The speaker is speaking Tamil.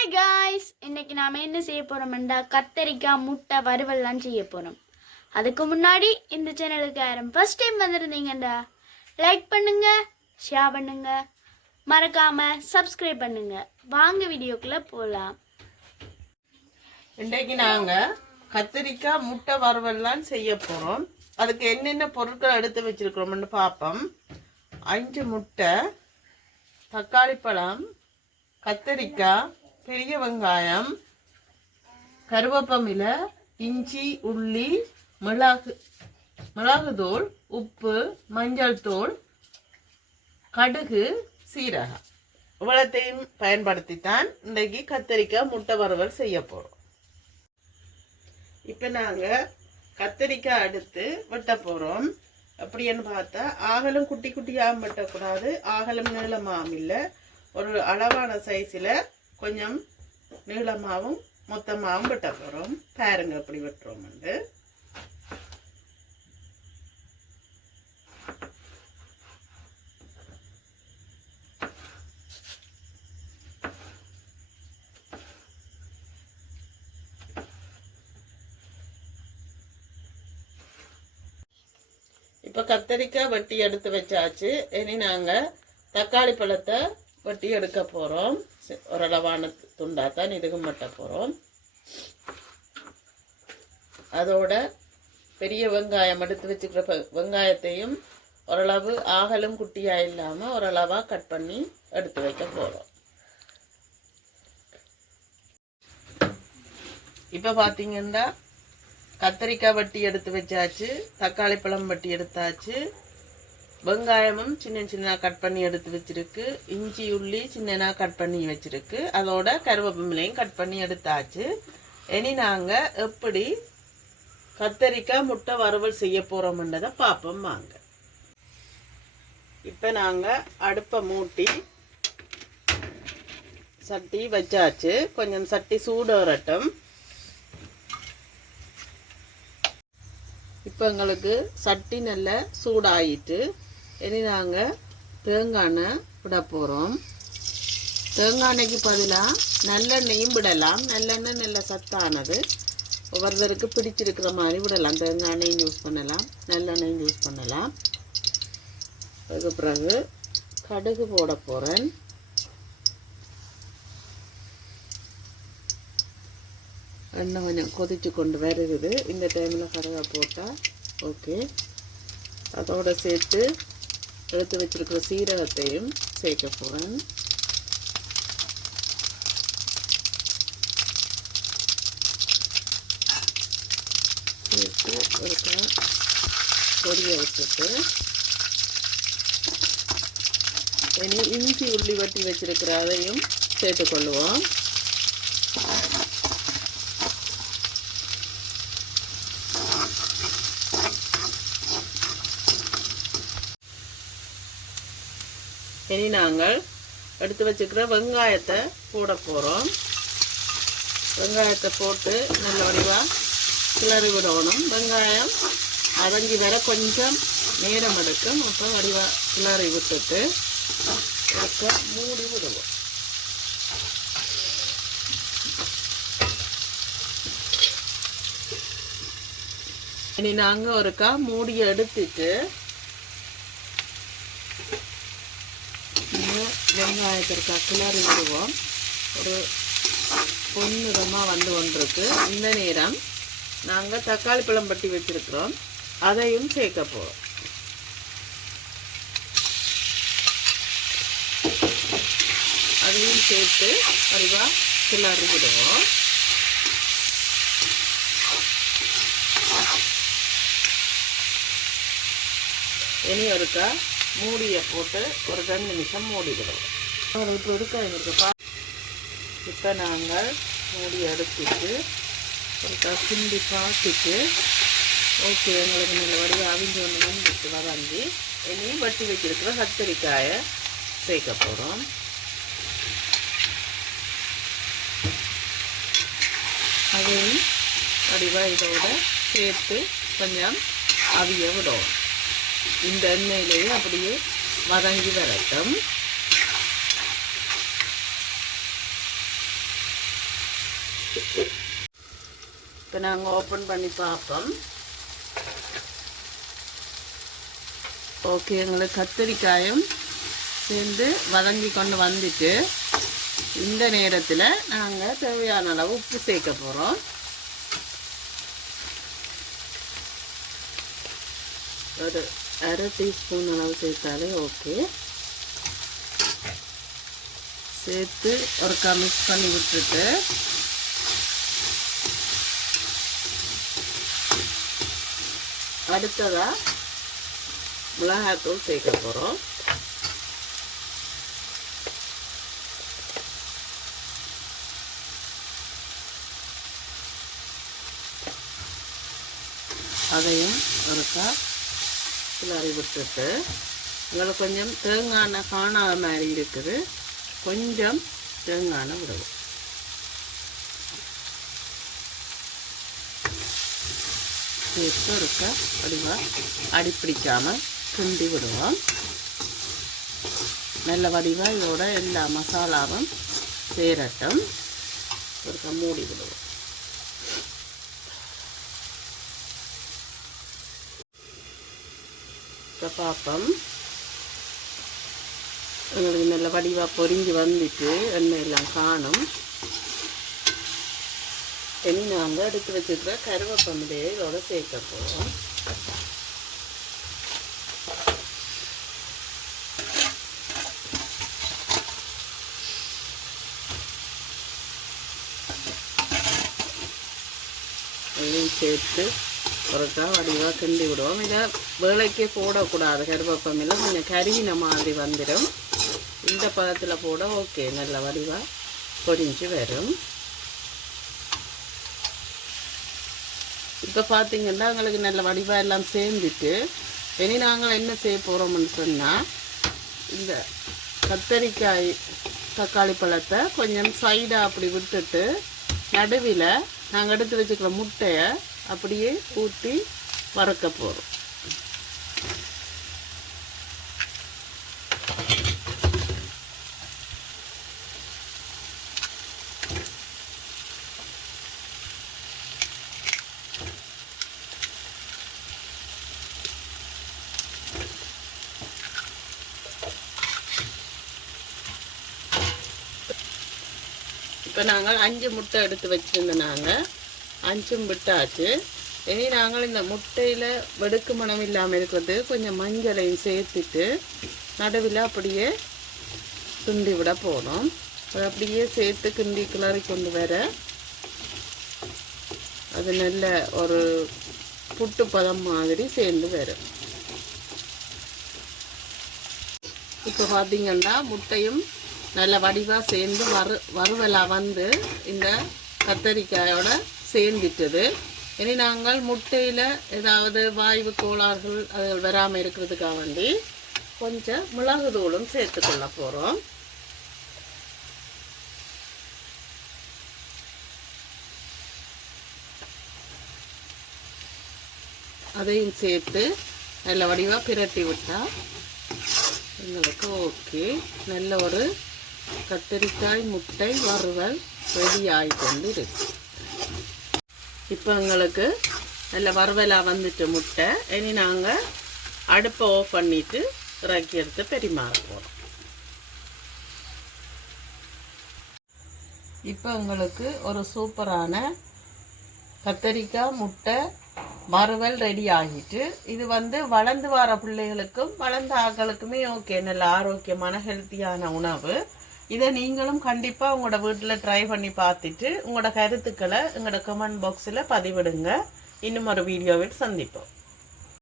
ஹாய் காய்ஸ் இன்னைக்கு நாம் என்ன செய்ய போகிறோம்டா கத்தரிக்காய் முட்டை வறுவல்லாம் செய்ய போகிறோம் அதுக்கு முன்னாடி இந்த சேனலுக்கு யாரும் ஃபர்ஸ்ட் டைம் வந்திருந்தீங்கடா லைக் பண்ணுங்க ஷேர் பண்ணுங்க. மறக்காம சப்ஸ்கிரைப் பண்ணுங்க. வாங்க வீடியோக்குள்ளே போகலாம் இன்றைக்கு நாங்கள் கத்திரிக்காய் முட்டை வறுவல்லாம் செய்ய போகிறோம் அதுக்கு என்னென்ன பொருட்கள் எடுத்து வச்சுருக்கிறோம்னு பார்ப்போம். அஞ்சு முட்டை தக்காளி பழம் கத்திரிக்காய் பெரிய வெங்காயம் கருவேப்பமில இஞ்சி உள்ளி மிளகு மிளகு தூள் உப்பு மஞ்சள் தூள் கடுகு சீரகம். இவ்வளத்தையும் பயன்படுத்தித்தான் இன்றைக்கு கத்திரிக்காய் முட்டை வறுவல் செய்ய போகிறோம் இப்போ நாங்கள் கத்திரிக்காய் அடுத்து வெட்ட போகிறோம் அப்படின்னு பார்த்தா ஆகலும் குட்டி குட்டியாகவும் வெட்டக்கூடாது ஆகலும் நீளமாகவும் இல்லை. ஒரு அளவான சைஸில் கொஞ்சம் நீளமாகவும் மொத்தமாகவும் வெட்ட போகிறோம் பாருங்க எப்படி வெட்டுறோம்னு இப்போ கத்தரிக்காய் வெட்டி எடுத்து வச்சாச்சு. இனி நாங்கள் தக்காளி பழத்தை வெட்டி எடுக்க போகிறோம் ஓரளவான துண்டாத்தான் இதுக்கும் வெட்ட போகிறோம் அதோட பெரிய வெங்காயம் எடுத்து வச்சுக்கிற வெங்காயத்தையும் ஓரளவு ஆகலும் குட்டியாக இல்லாமல் ஓரளவாக கட் பண்ணி எடுத்து வைக்க போகிறோம் இப்போ பார்த்தீங்கன்னா கத்தரிக்காய் வட்டி எடுத்து வச்சாச்சு தக்காளி பழம் வட்டி எடுத்தாச்சு. வெங்காயமும் சின்ன சின்ன கட் பண்ணி எடுத்து வச்சிருக்கு. இஞ்சி உள்ளி சின்னனாக கட் பண்ணி வச்சிருக்கு. அதோட கருவேப்பிலையும் கட் பண்ணி எடுத்தாச்சு. இனி நாங்கள் எப்படி கத்தரிக்காய் முட்டை வறுவல் செய்ய போகிறோம்ன்றதை பார்ப்போம் வாங்க. இப்போ நாங்கள் அடுப்பை மூட்டி சட்டி வச்சாச்சு. கொஞ்சம் சட்டி சூடு வரட்டும் இப்போ எங்களுக்கு சட்டி நல்லா சூடாயிட்டு இனி நாங்கள் தேங்காய் எண்ணெய் விட போகிறோம் தேங்காய் எண்ணெய்க்கு பதிலாக நல்லெண்ணெயும் விடலாம். நல்லெண்ணெய் நல்ல சத்தானது. ஒவ்வொருத்தருக்கு பிடிச்சிருக்கிற மாதிரி விடலாம். தேங்காய் எண்ணெயும் யூஸ் பண்ணலாம். நல்லெண்ணெயும் யூஸ் பண்ணலாம். அதுக்கு பிறகு கடுகு போட போகிறேன் எண்ணெய் கொஞ்சம் கொதித்து கொண்டு வருது. இந்த டைமில் கடுகை போட்டால் ஓகே அதோடு சேர்த்து எடுத்து வச்சிருக்கிற சீரகத்தையும் சேர்க்க போகிறேன் சேர்த்து ஒரு பொரிய வச்சுட்டு இனி இஞ்சி உள்ளி வட்டி வச்சிருக்கிற அதையும் சேர்த்துக்கொள்ளுவோம் இனி நாங்கள் எடுத்து வச்சுக்கிற வெங்காயத்தை போட போகிறோம் வெங்காயத்தை போட்டு நல்ல வடிவாக கிளறி விடணும். வெங்காயம் அரைஞ்சி வர கொஞ்சம் நேரம் எடுக்கும். அப்போ வடிவாக கிளறி விட்டுட்டு எடுக்க மூடி விடுவோம். இனி நாங்கள் ஒருக்கா மூடியை எடுத்துட்டு இந்த வெங்காயத்திற்கு கிளறி விடுவோம் ஒரு பொன்னிறமாக வந்து ஒன்றுருக்கு இந்த நேரம் நாங்கள் தக்காளி பழம் பட்டி வச்சிருக்கிறோம். அதையும் சேர்க்க போகிறோம் அதையும் சேர்த்து அறிவா கிளறி விடுவோம் இனி ஒருக்கா மூடியை போட்டு ஒரு ரெண்டு நிமிஷம் மூடிவிடுவோம் ஒரு இப்போ இருக்கா? எங்களுக்கு பா இப்போ நாங்கள் மூடி எடுத்துட்டு ஒரு கசிண்டி பார்த்துட்டு ஓகே எங்களுக்கு நல்ல வடிவம் அவிஞ்சு ஒன்று வந்துட்டு வதங்கி. இனி வட்டி வச்சிருக்கிற கத்திரிக்காயை சேர்க்க போகிறோம் அதையும் வடிவாக இதோட சேர்த்து கொஞ்சம் அவிய விடுவோம். இந்த எண்ணெயிலேயே அப்படியே வதங்கி வரட்டும். இப்போ நாங்கள் ஓப்பன் பண்ணி பார்ப்போம். ஓகே எங்களுக்கு கத்திரிக்காயும் சேர்ந்து வதங்கி கொண்டு வந்துட்டு இந்த நேரத்தில் நாங்கள் தேவையான அளவு உப்பு சேர்க்க போகிறோம் ஒரு அரை டீஸ்பூன் அளவு சேர்த்தாலே ஓகே சேர்த்து ஒருக்கா மிக்ஸ் பண்ணி விட்டுட்டு. அடுத்ததாக மிளகாத்தூள் சேர்க்க போகிறோம் அதையும் ஒருக்கா கிளறி விட்டுட்டு இதில் கொஞ்சம் தேங்காய் காணாத மாதிரி இருக்குது. கொஞ்சம் தேங்காய் விடுவோம் சேர்த்து இருக்க வடிவாக அடிப்பிடிக்காமல் கிண்டி விடுவோம். நல்ல வடிவாக இதோட எல்லா மசாலாவும் சேரட்டும். ஒருக்க மூடி விடுவோம். இப்போ பார்ப்போம் எங்களுக்கு நல்ல வடிவாக பொறிஞ்சு வந்துட்டு எண்ணெயெல்லாம் காணும். இனி நாங்கள் எடுத்து வச்சுருக்க கருவேப்பமிலையை இதோட சேர்க்க போகிறோம் சேர்த்து ஒருக்கா வடிவாக கிண்டி விடுவோம். இதை வேலைக்கே போடக்கூடாது. கருவேப்பமில்லை கொஞ்சம் கருகின மாதிரி வந்துடும். இந்த பதத்தில் போட ஓகே. நல்ல வடிவாக பொரிஞ்சு வரும். இப்போ பார்த்தீங்கன்னா எங்களுக்கு நல்ல வடிவாக எல்லாம் சேர்ந்துட்டு இனி நாங்கள் என்ன செய்ய போகிறோம்னு சொன்னால் இந்த கத்தரிக்காய் தக்காளி பழத்தை கொஞ்சம் சைடாக அப்படி விட்டுட்டு நடுவில் நாங்கள் எடுத்து வச்சுக்கிற முட்டையை அப்படியே ஊற்றி வறுக்க போகிறோம் இப்போ நாங்கள் அஞ்சு முட்டை எடுத்து வச்சுருந்தோம் நாங்கள் அஞ்சும் விட்டாச்சு. இனி நாங்கள் இந்த முட்டையில் வெடுக்கு மனம் இல்லாமல் இருக்கிறது கொஞ்சம் மஞ்சளையும் சேர்த்துட்டு நடுவில் அப்படியே துண்டி விட போகிறோம் அப்படியே சேர்த்து கிண்டி கிளறி கொண்டு வர அது நல்ல ஒரு புட்டு பதம் மாதிரி சேர்ந்து வரும். இப்போ பார்த்தீங்கன்னா முட்டையும் நல்ல வடிவாக சேர்ந்து வறு வறுவலாக வந்து இந்த கத்தரிக்காயோட சேர்ந்துட்டது. இனி நாங்கள் முட்டையில் ஏதாவது வாய்வு கோளாறுகள் அது வராமல் இருக்கிறதுக்காக வேண்டி கொஞ்சம் மிளகு தூளும் சேர்த்துக்கொள்ள போகிறோம் அதையும் சேர்த்து நல்ல வடிவாக பிரட்டி விட்டால் எங்களுக்கு ஓகே. நல்ல ஒரு கத்தரிக்காய் முட்டை வறுவல் ரெடி ஆகிக்கொண்டு இருக்கு இப்போ எங்களுக்கு நல்ல வறுவலாக வந்துட்டு முட்டை. இனி நாங்கள் அடுப்பை ஆஃப் பண்ணிவிட்டு இறக்கி எடுத்து பெரிமாற போகிறோம் இப்போ உங்களுக்கு ஒரு சூப்பரான கத்தரிக்காய் முட்டை வறுவல் ரெடி ஆகிட்டு இது வந்து வளர்ந்து வர பிள்ளைகளுக்கும் வளர்ந்த ஆக்களுக்குமே ஓகே நல்ல ஆரோக்கியமான ஹெல்த்தியான உணவு. இதை நீங்களும் கண்டிப்பாக உங்களோட வீட்டில் ட்ரை பண்ணி பார்த்துட்டு உங்களோட கருத்துக்களை எங்களோட கமெண்ட் பாக்ஸில் பதிவிடுங்க. இன்னும் ஒரு வீடியோவில் சந்திப்போம்.